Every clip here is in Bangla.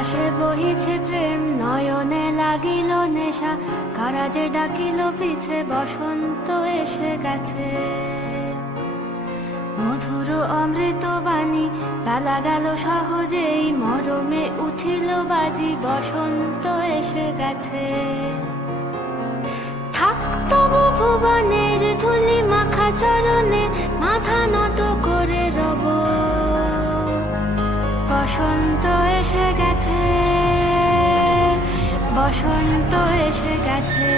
বাতাসে বহিছে প্রেম, নয়নে লাগিল নেশা, কারাজে ডাকিল পিছে, বসন্ত এসে গেছে। মধুর অমৃত বাণী, বেলা গেল সহজেই, মরমে উঠিল বাজি, বসন্ত এসে গেছে। থাক তবু ভুবনের ধুলি মাখা চরণে, মাথা নত করে রব। বসন্ত এসে গেছে, বসন্ত এসে গেছে।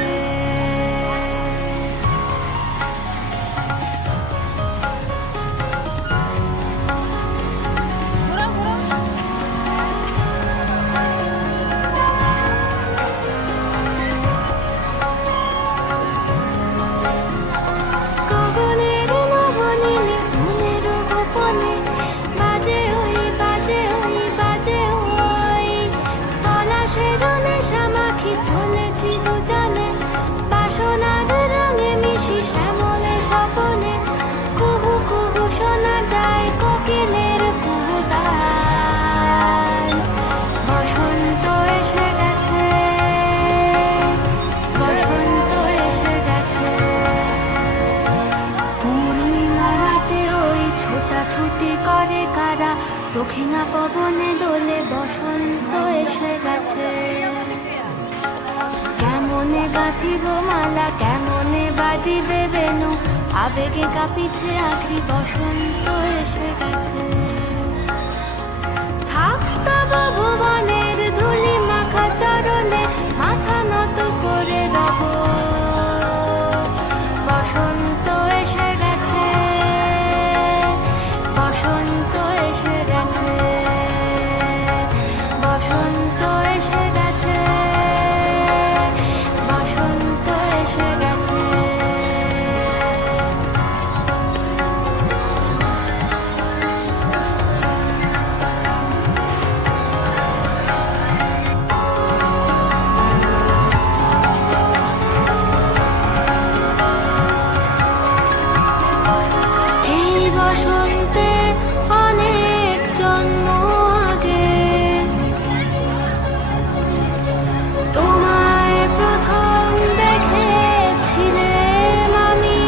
দক্ষিণা পবনে দোলে, বসন্ত এসে গেছে। কেমনে গাঁথিব মালা, কেমনে বাজিবে বেনু, আবেগে কাঁপিছে আখি, বসন্ত এসে গেছে। থাক তব ভুবনের ধুলি মাখা চরণে, মাথা নত করে রব। বসন্ত এসে গেছে, বসন্ত এসে গেছে, বসন্ত এসে গেছে, বসন্ত এসে গেছে। এই বসন্তে অনেক জন্ম আগে, তোমায় প্রথম দেখেছিলাম আমি।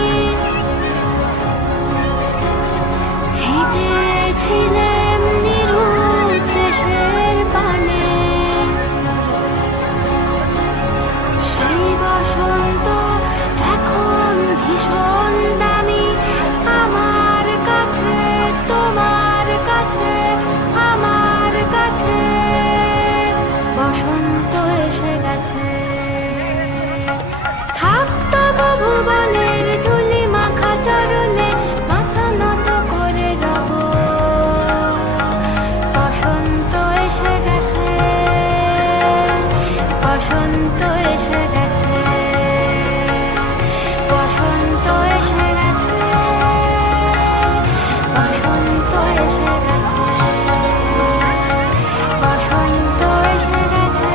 হেঁটেছিলাম নিরুৎ দেশের পানে, সেই বসন্ত এখন ভীষণ দামি আমার কাছে, তোমার কাছে, আমার কাছে। বসন্ত এসে গেছে। থাক তব ভুবনের ধুলি মাখা চরণে, মাথা নত করে রব। বসন্ত এসে গেছে, বসন্ত এসে গেছে, বসন্ত এসে গেছে, বসন্ত এসে গেছে, বসন্ত এসে গেছে,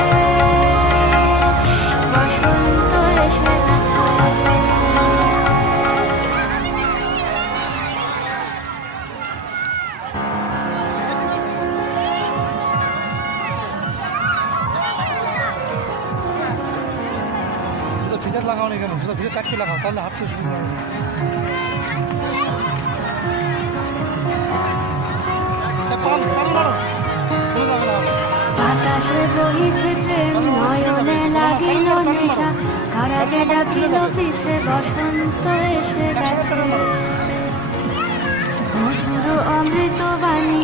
বসন্ত এসে গেছে। শুধু ফিচার লাগাও না কেন? শুধু ফিচার চারটে লাগাও, তাহলে হাঁটতে সুবিধা হবে। বাতাসে বহিছে প্রেম, নয়নে লাগিল নেশা, কারাজে ডাকিল পিছে, বসন্ত এসে গেছে। মধুর অমৃত বাণী,